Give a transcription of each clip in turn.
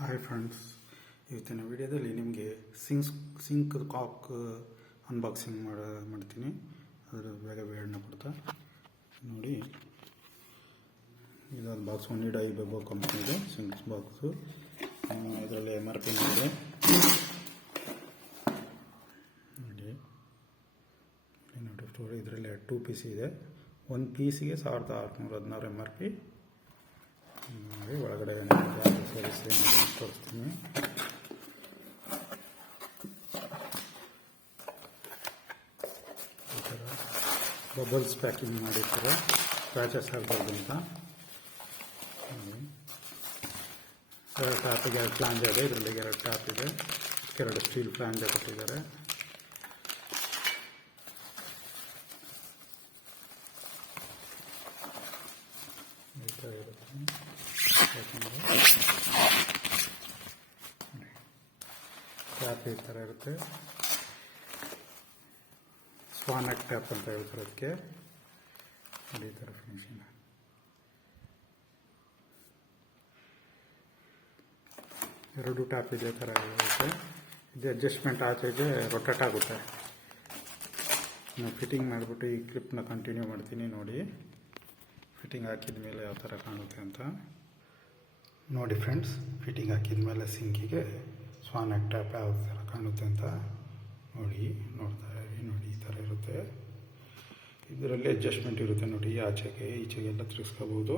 Hi friends ಇವತ್ತಿನ ವಿಡಿಯೋದಲ್ಲಿ ನಿಮಗೆ ಸಿಂಕ್ಸ್ ಸಿಂಕ್ ಕಾಕ್ ಅನ್ಬಾಕ್ಸಿಂಗ್ ಮಾಡ, ಮಾಡ್ತೀನಿ. ಅದರ ಬೇಗ ಬೇಡನ್ನ ಕೊಡ್ತಾ. ನೋಡಿ. ಇದೊಂದು ಬಾಕ್ಸ್ ಒನ್ ಇಡ್ ಐ ಬೆಬೋ ಕಂಪ್ನಿದು ಸಿಂಕ್ಸ್ ಬಾಕ್ಸು ಇದರಲ್ಲಿ ಎಂ ಆರ್ ಪಿ ಇದೆ ನೋಡಿ. ನೋಡಿ ಸ್ಟೋರಿ ಇದರಲ್ಲಿ ಟೂ ಪೀಸ್ ಇದೆ. ಒಂದು ಪೀಸಿಗೆ ಸಾವಿರದ ಆರುನೂರ ಹದಿನಾರು ಎಂ ಆರ್ ಪಿ ನೋಡಿ, ಒಳಗಡೆ ಸೇರಿಸಿ ತೋರಿಸ್ತೀನಿ ಈ ಥರ ಬಬಲ್ಸ್ ಪ್ಯಾಕಿಂಗ್ ಮಾಡಿರ್ತಾರೆ ಸ್ಕ್ರಾಚಸ್ ಆಗಬಾರ್ದು ಅಂತ ನೋಡಿ. ಎರಡು ಟಾಪಿಗೆ ಎರಡು ಫ್ಲಾಂಜ್ ಇದೆ ಇದರಲ್ಲಿ ಎರಡು ಟಾಪ್ ಇದೆ ಎರಡು ಸ್ಟೀಲ್ ಫ್ಲಾಂಜ್ ಕೊಟ್ಟಿದ್ದಾರೆ ಈ ಥರ ಇರುತ್ತೆ ಟ್ಯಾಪ್ ಈ ಥರ ಇರುತ್ತೆ. ಸ್ವಾನಕ್ ಟ್ಯಾಪ್ ಅಂತ ಹೇಳ್ತಾರೆ ಅದಕ್ಕೆ. ನೋಡಿ ಈ ಥರ ಫಿನಿಶಿಂಗ್ ಎರಡು ಟ್ಯಾಪ್ ಇದೇ ಥರ ಇರುತ್ತೆ. ಇದು ಅಡ್ಜಸ್ಟ್ಮೆಂಟ್ ಆಚೆಗೆ ರೊಟೇಟ್ ಆಗುತ್ತೆ. ನಾನು ಫಿಟ್ಟಿಂಗ್ ಮಾಡಿಬಿಟ್ಟು ಈ ಕ್ಲಿಪ್ನ ಕಂಟಿನ್ಯೂ ಮಾಡ್ತೀನಿ ನೋಡಿ. ಫಿಟ್ಟಿಂಗ್ ಹಾಕಿದ ಮೇಲೆ ಯಾವ ಥರ ಕಾಣುತ್ತೆ ಅಂತ. ನೋಡಿ ಫ್ರೆಂಡ್ಸ್ ಫಿಟ್ಟಿಂಗ್ ಹಾಕಿದ ಮೇಲೆ ಸಿಂಕಿಗೆ ಸ್ವಾನಕ್ ಟ್ಯಾಪ್ ಯಾವ ಥರ ಕಾಣುತ್ತೆ ಅಂತ ನೋಡಿ, ನೋಡ್ತಾ ಇರಿ, ನೋಡಿ, ಈ ಥರ ಇರುತ್ತೆ. ಇದರಲ್ಲಿ ಅಡ್ಜಸ್ಟ್ಮೆಂಟ್ ಇರುತ್ತೆ ನೋಡಿ, ಆಚೆಗೆ ಈಚೆಗೆಲ್ಲ ತಿರ್ಗಿಸ್ಕೋಬೋದು.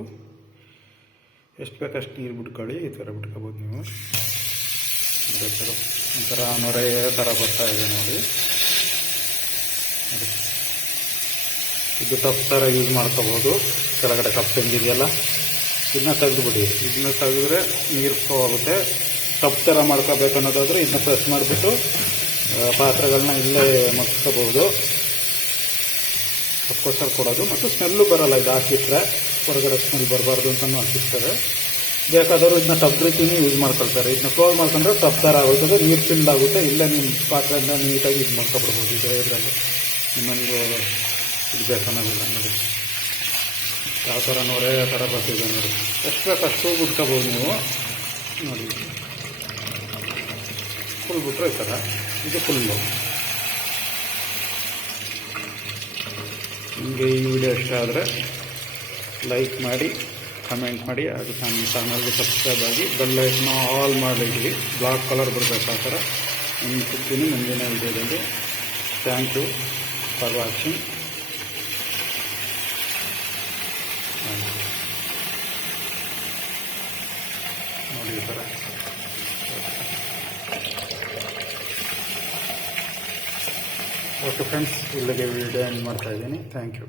ಎಷ್ಟು ಬೇಕಷ್ಟು ನೀರು ಬಿಟ್ಕೊಳ್ಳಿ, ಈ ಥರ ಬಿಟ್ಕೋಬೋದು ನೀವು. ಥರ ಒಂಥರ ನೊರೆ ಥರ ಬರ್ತಾ ಇದೆ ನೋಡಿ. ಇದು ಟಪ್ ಥರ ಯೂಸ್ ಮಾಡ್ಕೋಬೋದು. ಕೆಳಗಡೆ ಕಪ್ ಹೆಂಗಿದೆಯಲ್ಲ ಇದನ್ನ ತೆಗೆದುಬಿಡಿ. ಇದನ್ನ ತೆಗೆದ್ರೆ ನೀರು ಹೋಗುತ್ತೆ ಟಪ್ ಥರ ಮಾಡ್ಕೋಬೇಕು ಅನ್ನೋದಾದರೆ ಇದನ್ನ ಪ್ರೆಸ್ ಮಾಡಿಬಿಟ್ಟು ಪಾತ್ರೆಗಳನ್ನ ಇಲ್ಲೇ ಮಗ್ಸ್ಕೋಬೋದು. ಅದಕ್ಕೋಸ್ಕರ ಕೊಡೋದು. ಮತ್ತು ಸ್ಮೆಲ್ಲು ಬರೋಲ್ಲ, ಇದು ಹಾಕಿಟ್ರೆ. ಹೊರಗಡೆ ಸ್ಮೆಲ್ ಬರಬಾರ್ದು ಅಂತಲೂ ಹಾಕಿರ್ತಾರೆ. ಬೇಕಾದವರು ಇದನ್ನ ಟಬ್ ರೀತಿನೂ ಯೂಸ್ ಮಾಡ್ಕೊಳ್ತಾರೆ. ಇದನ್ನ ಕ್ಲೋಸ್ ಮಾಡ್ಕೊಂಡ್ರೆ ಟಬ್ ಥರ ಆಗುತ್ತೆ. ನೀರು ಆಗುತ್ತೆ ಇಲ್ಲೇ ನಿಮ್ಮ ಪಾತ್ರೆಯಿಂದ ನೀಟಾಗಿ ಇದು ಮಾಡ್ಕೊಬಿಡ್ಬೋದು ಇದೆ ಇದರಲ್ಲಿ. ನಿಮ್ಮೊಂದು ಇದು ಬೇಕನ್ನೋದಿಲ್ಲ ನೋಡಿ. ಯಾವ ಥರ ನೋಡೇ ಥರ ಬರ್ತಿದೆ ನೋಡಿ. ಎಷ್ಟು ಬೇಕು ಅಷ್ಟು ಬಿಟ್ಕೋಬೋದು ನೀವು. ನೋಡಿ. ಫುಲ್ ಬಿಟ್ಟರೆ ಈ ಥರ ಇದು ಫುಲ್ಲು ನಿಮಗೆ ಈ ವಿಡಿಯೋ ಇಷ್ಟ ಆದರೆ ಲೈಕ್ ಮಾಡಿ ಕಮೆಂಟ್ ಮಾಡಿ ಅದು ನಮ್ಮ ಚಾನಲ್ಗೆ ಸಬ್ಸ್ಕ್ರೈಬ್ ಆಗಿ ಬೆಲ್ ಲೈಟ್ನ ಆಲ್ ಮಾಡಿದ್ವಿ ಬ್ಲಾಕ್ ಕಲರ್ ಬರಬೇಕು ಆ ಥರ. ನಿಮ್ಗೆ ಸಿಗ್ತೀನಿ ಮುಂದಿನ ವಿಡಿಯೋದಲ್ಲಿ ಥ್ಯಾಂಕ್ ಯು ಫಾರ್ ವಾಚಿಂಗ್ ನೋಡಿ ಈ ಥರ. ಓಕೆ ಫ್ರೆಂಡ್ಸ್ ಇಲ್ಲಿಗೆ ವಿಡಿಯೋ ಎಂಡ್ ಮಾಡ್ತಾ ಇದ್ದೀನಿ. Thank you.